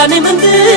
Canımdır